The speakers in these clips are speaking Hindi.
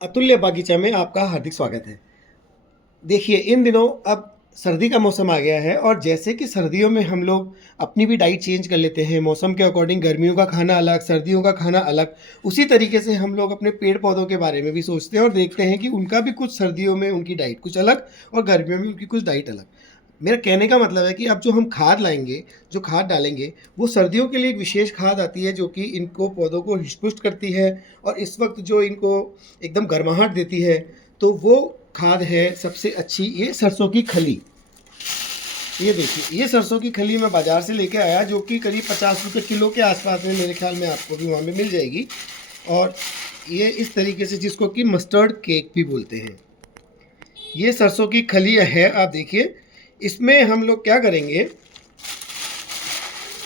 अतुल्य बागीचा में आपका हार्दिक स्वागत है। देखिए, इन दिनों अब सर्दी का मौसम आ गया है और जैसे कि सर्दियों में हम लोग अपनी भी डाइट चेंज कर लेते हैं, मौसम के अकॉर्डिंग गर्मियों का खाना अलग, सर्दियों का खाना अलग। उसी तरीके से हम लोग अपने पेड़-पौधों के बारे में भी सोचते हैं और देखते हैं कि उनका भी कुछ सर्दियों में उनकी डाइट कुछ अलग और गर्मियों में उनकी कुछ डाइट अलग। मेरा कहने का मतलब है कि अब जो हम खाद लाएँगे, जो खाद डालेंगे, वो सर्दियों के लिए एक विशेष खाद आती है जो कि इनको पौधों को हृष्ट-पुष्ट करती है और इस वक़्त जो इनको एकदम गर्माहट देती है, तो वो खाद है सबसे अच्छी ये सरसों की खली। ये देखिए, ये सरसों की खली मैं बाज़ार से लेके आया जो कि करीब ₹50 किलो के आस-पास में मेरे ख़्याल में आपको भी वहाँ पे मिल जाएगी और ये इस तरीके से जिसको कि मस्टर्ड केक भी बोलते हैं। ये सरसों की खली है, आप देखिए। इसमें हम लोग क्या करेंगे,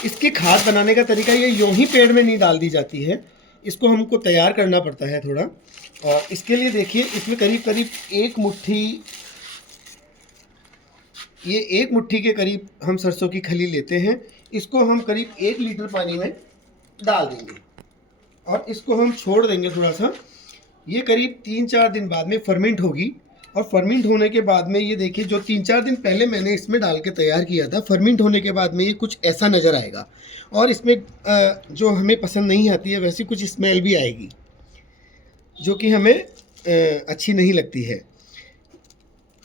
इसकी खाद बनाने का तरीका ये यूँ ही पेड़ में नहीं डाल दी जाती है, इसको हमको तैयार करना पड़ता है थोड़ा। और इसके लिए देखिए इसमें करीब-करीब 1 मुट्ठी, ये 1 मुट्ठी के करीब हम सरसों की खली लेते हैं। इसको हम करीब 1 लीटर पानी में डाल देंगे और इसको हम छोड़ देंगे थोड़ा-सा। ये करीब 3-4 दिन बाद में फर्मेंट होगी और फर्मेंट होने के बाद में ये देखिए जो 3-4 दिन पहले मैंने इसमें डाल के तैयार किया था, फर्मेंट होने के बाद में ये कुछ ऐसा नज़र आएगा और इसमें जो हमें पसंद नहीं आती है वैसी कुछ स्मेल भी आएगी, जो कि हमें अच्छी नहीं लगती है।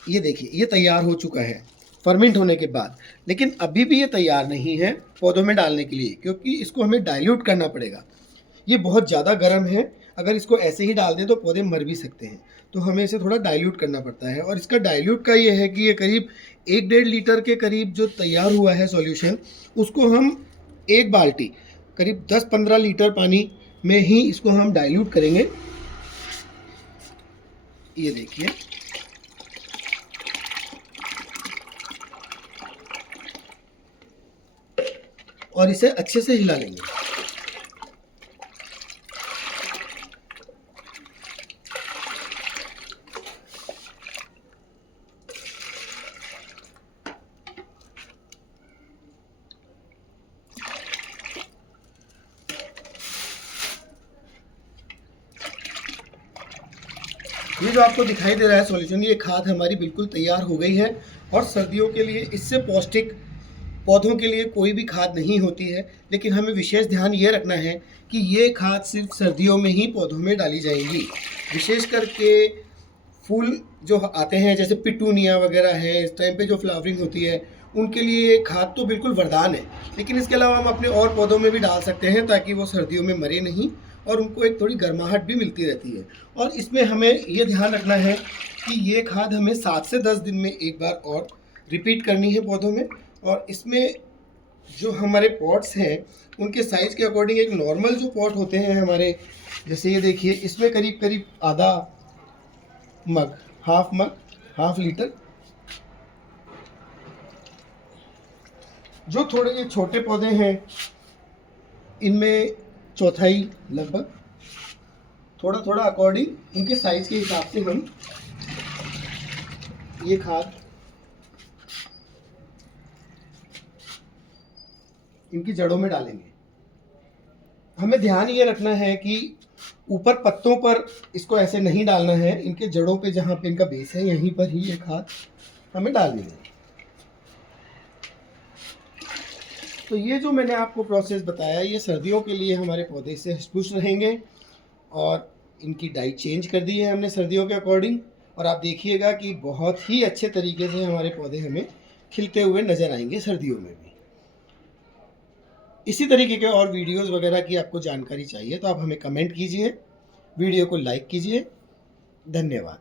ये देखिए ये तैयार हो चुका है फर्मेंट होने के बाद, लेकिन अभी भी ये तैयार नहीं है पौधों में डालने के लिए क्योंकि इसको हमें डाइल्यूट करना पड़ेगा। ये बहुत ज़्यादा गर्म है, अगर इसको ऐसे ही डाल दें तो पौधे मर भी सकते हैं, तो हमें इसे थोड़ा डाइल्यूट करना पड़ता है और इसका डाइल्यूट का ये है कि ये करीब 1 डेढ़ लीटर के करीब जो तैयार हुआ है सॉल्यूशन, उसको हम 1 बाल्टी करीब 10-15 लीटर पानी में ही इसको हम डाइल्यूट करेंगे। ये देखिए, और इसे अच्छे से हिला लेंगे। ये जो आपको दिखाई दे रहा है सॉल्यूशन, ये खाद हमारी बिल्कुल तैयार हो गई है और सर्दियों के लिए इससे पौष्टिक पौधों के लिए कोई भी खाद नहीं होती है, लेकिन हमें विशेष ध्यान ये रखना है कि ये खाद सिर्फ सर्दियों में ही पौधों में डाली जाएगी। विशेष करके फूल जो आते हैं जैसे पिटूनिया वगैरह है, इस टाइम पे जो फ्लावरिंग होती है, उनके लिए ये खाद तो बिल्कुल वरदान है, लेकिन इसके अलावा हम अपने और पौधों में भी डाल सकते हैं ताकि वो सर्दियों में मरे नहीं और उनको एक थोड़ी गर्माहट भी मिलती रहती है। और इसमें हमें ये ध्यान रखना है कि ये खाद हमें 7 से 10 दिन में एक बार और रिपीट करनी है पौधों में। और इसमें जो हमारे पॉट्स हैं उनके साइज़ के अकॉर्डिंग एक नॉर्मल जो पॉट होते हैं हमारे, जैसे ये देखिए इसमें करीब करीब आधा मग, हाफ लीटर, जो थोड़े ये छोटे पौधे हैं इनमें चौथाई लगभग, थोड़ा थोड़ा अकॉर्डिंग उनके साइज़ के हिसाब से हम ये खाद इनकी जड़ों में डालेंगे। हमें ध्यान ये रखना है कि ऊपर पत्तों पर इसको ऐसे नहीं डालना है, इनके जड़ों पे जहाँ पे इनका बेस है यहीं पर ही ये खाद हमें डालनी है। तो ये जो मैंने आपको प्रोसेस बताया, ये सर्दियों के लिए हमारे पौधे इससे हृष्ट-पुष्ट रहेंगे और इनकी डाइट चेंज कर दी है हमने सर्दियों के अकॉर्डिंग और आप देखिएगा कि बहुत ही अच्छे तरीके से हमारे पौधे हमें खिलते हुए नज़र आएंगे सर्दियों में भी। इसी तरीके के और वीडियोज़ वगैरह की आपको जानकारी चाहिए तो आप हमें कमेंट कीजिए, वीडियो को लाइक कीजिए। धन्यवाद।